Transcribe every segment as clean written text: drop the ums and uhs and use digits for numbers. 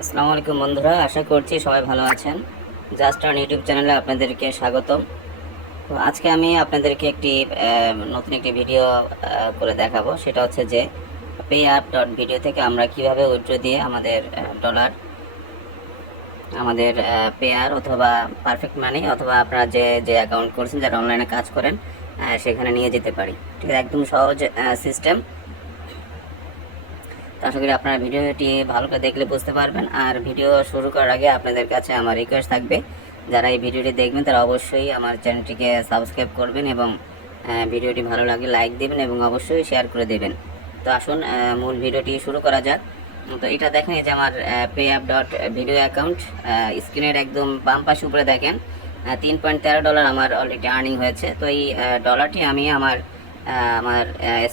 আসসালামু আলাইকুম বন্ধুরা, আশা করছি সবাই ভালো আছেন। জাস্ট আর্ন ইউটিউব চ্যানেলে আপনাদেরকে স্বাগতম। তো আজকে আমি আপনাদেরকে নতুন একটি ভিডিও করে দেখাবো। সেটা হচ্ছে যে payapp.video থেকে আমরা কিভাবে উইথড্র দিয়ে আমাদের ডলার, আমাদের পেয়ার অথবা পারফেক্ট মানি অথবা আপনারা যে যে অ্যাকাউন্ট করছেন, যারা অনলাইনে কাজ করেন, সেখানে নিয়ে যেতে পারি। ঠিক আছে, একদম সহজ সিস্টেম। তো আশা করি আপনারা ভিডিওটি ভালো করে দেখলে বুঝতে পারবেন। আর ভিডিও শুরু করার আগে আপনাদের কাছে আমার রিকোয়েস্ট থাকবে, যারা এই ভিডিওটি দেখবেন তারা অবশ্যই আমার চ্যানেলটিকে সাবস্ক্রাইব করবেন এবং ভিডিওটি ভালো লাগলে লাইক দেবেন এবং অবশ্যই শেয়ার করে দেবেন। তো আসুন মূল ভিডিওটি শুরু করা যাক। তো এটা দেখেন, এই যে আমার payapp.video অ্যাকাউন্ট, স্ক্রিনের একদম বাম পাশে উপরে দেখেন $3.13 আমার অলরেডি আর্নিং হয়েছে। তো এই ডলারটি আমি আমার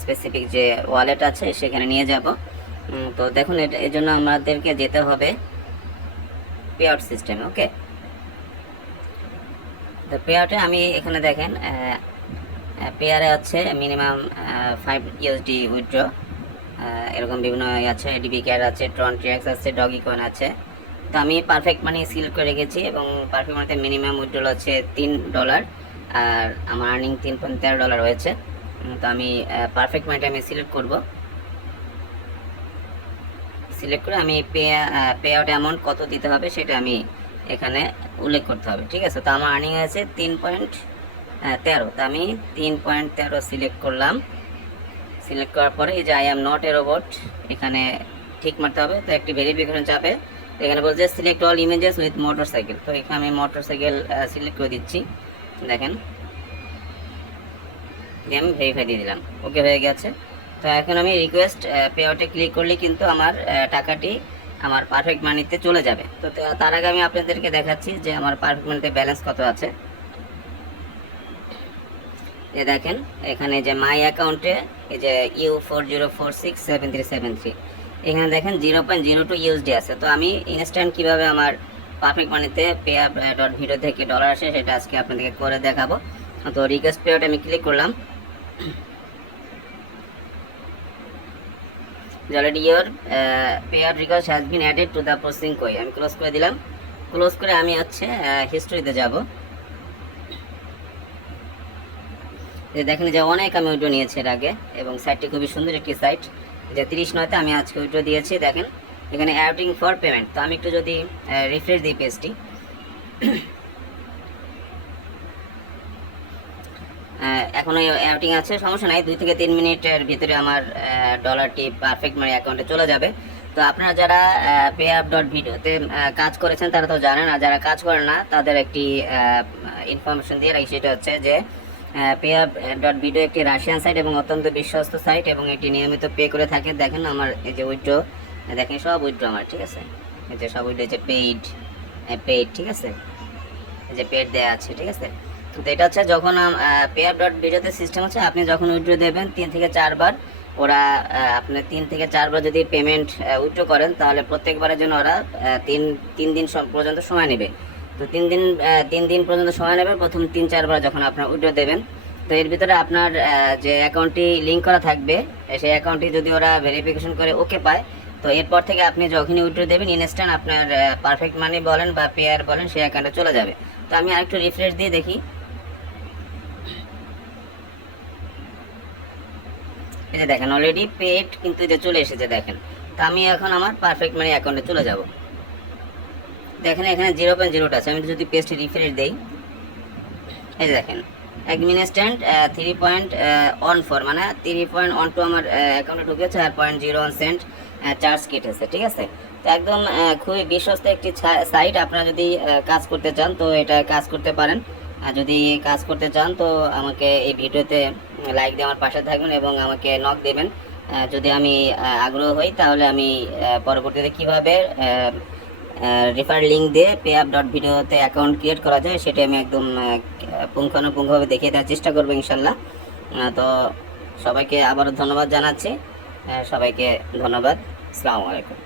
স্পেসিফিক যে ওয়ালেট আছে সেখানে নিয়ে যাব। তো দেখুন, এর জন্য আমাদেরকে যেতে হবে পে আউট সিস্টেম। ওকে, তো পে আউটে আমি এখানে দেখেন পেয়ারে আছে মিনিমাম 5 USD উইথড্র, এরকম বিভিন্ন আছে, এডিবি ক্যার আছে, ট্রন ট্রিএক্স আছে, ডগি কয়েন আছে। তো আমি পারফেক্ট মানি সিলেক্ট করে রেখেছি এবং পারফেক্ট মানিতে মিনিমাম উইথড্রল আছে $3 আর আমার আর্নিং $3.13 হয়েছে। তো আমি পারফেক্ট মানিটা আমি সিলেক্ট করব। সিলেক্ট করে আমি পে আউট অ্যামাউন্ট কত দিতে হবে সেটা আমি এখানে উল্লেখ করতে হবে। ঠিক আছে, তো আমার আর্নিং আছে 3.13। তো আমি 3.13 সিলেক্ট করলাম। সিলেক্ট করার পরে এই যে I am not a robot, এখানে ঠিক মারতে হবে। তো একটি ভেরিফিকেশন চাপে এখানে বলছে select all images with motorcycle. তো এখানে আমি মোটরসাইকেল সিলেক্ট করে দিচ্ছি। দেখেন, আমি ভেরিফাই দিয়ে দিলাম, ওকে হয়ে গেছে। তো এখন আমি রিকোয়েস্ট পে আউটে ক্লিক করলে কিন্তু আমার টাকাটি আমার পারফেক্ট মানিতে চলে যাবে। তো তার আগে আমি আপনাদেরকে দেখাচ্ছি যে আমার পারফেক্ট মানিতে ব্যালেন্স কত আছে। এ দেখেন, এখানে যে মাই অ্যাকাউন্টে এই যে U40467373, এখানে দেখেন 0.02 USD আছে। তো আমি ইনস্ট্যান্ট কিভাবে আমার পারফেক্ট মানিতে payapp.video থেকে ডলার আসে সেটা আজকে আপনাদেরকে করে দেখাবো। তো রিকোয়েস্ট পে আউটে আমি ক্লিক করলাম। Already your pay out request has been added to the processing কই, আমি ক্লোজ করে দিলাম। ক্লোজ করে আমি হিস্ট্রিতে যাব। দেখেন যে অনেক আমি উইড্রো নিয়েছি এর আগে এবং সাইটটি খুবই সুন্দর একটি সাইট, যে 30/9 আমি আজকে উইড্রো দিয়েছি। দেখেন এখানে অ্যাউটিং ফর পেমেন্ট। তো আমি একটু যদি রিফ্রেশ দিই পেজটি, এখন অ্যাউটিং আছে, সমস্যা নাই, 2 থেকে 3 মিনিটের ভিতরে আমার ডলারটি পারফেক্ট মানি অ্যাকাউন্টে চলে যাবে। তো আপনারা যারা payapp.videoতে কাজ করেছেন তারা তো জানেন, আর যারা কাজ করেন না তাদের একটি ইনফরমেশন দিয়ে রাখি। সেটা হচ্ছে যে payapp.video একটি রাশিয়ান সাইট এবং অত্যন্ত বিশ্বস্ত সাইট এবং এটি নিয়মিত পে করে থাকে। দেখেন আমার এই যে উইথড্র, দেখেন সব উইথড্র আমার, ঠিক আছে, এই যে সব উইথড্র, যে পেইড, ঠিক আছে, এই যে পেড দেওয়া আছে। ঠিক আছে, তো এটা হচ্ছে যখন payapp.videoতে সিস্টেম হচ্ছে আপনি যখন উইথড্র দেবেন 3 থেকে 4 বার, ওরা আপনি 3 থেকে 4 বার যদি পেমেন্ট উইথড্র করেন তাহলে প্রত্যেকবারের জন্য ওরা তিন দিন পর্যন্ত সময় নেবে। তো 3 দিন পর্যন্ত সময় নেবে প্রথম 3-4 বার যখন আপনার উইথড্র দেবেন। তো এর ভিতরে আপনার যে অ্যাকাউন্টটি লিঙ্ক করা থাকবে সেই অ্যাকাউন্টটি যদি ওরা ভেরিফিকেশন করে ওকে পায়, তো এরপর থেকে আপনি যখনই উইথড্র দেবেন ইনস্ট্যান্ট আপনার পারফেক্ট মানি বলেন বা পেয়ার বলেন সেই অ্যাকাউন্টে চলে যাবে। তো আমি আরেকটু রিফ্রেশ দিয়ে দেখি, এই যে দেখেন অলরেডি পেড কিন্তু যে চলে এসেছে। দেখেন, তো আমি এখন আমার পারফেক্ট মানি অ্যাকাউন্টে চলে যাব। দেখেন এখানে 0.02 আছে, আমি যদি পেজটি রিফ্রেশ দেই, এই যে দেখেন একদম ইনস্ট্যান্ট 3.14 মানে 3.12 আমার অ্যাকাউন্টে ঢুকেছে আর 0.01 সেন্ট চার্জ কেটেছে। ঠিক আছে, তো একদম খুবই বিশ্বস্ত একটি সাইট। আপনারা যদি কাজ করতে চান তো এটা কাজ করতে পারেন। আর যদি কাজ করতে চান তো আমাকে এই ভিডিওতে লাইক দিয়ে আমার পাশে থাকবেন এবং আমাকে নক দেবেন। যদি আমি আগ্রহ হই তাহলে আমি পরবর্তীতে কীভাবে রেফার লিঙ্ক দিয়ে payapp.videoতে অ্যাকাউন্ট ক্রিয়েট করা যায় সেটা আমি একদম পুঙ্খানুপুঙ্খভাবে দেখিয়ে দেওয়ার চেষ্টা করবো ইনশাল্লাহ। তো সবাইকে আবারও ধন্যবাদ জানাচ্ছি, সবাইকে ধন্যবাদ। আসসালামু আলাইকুম।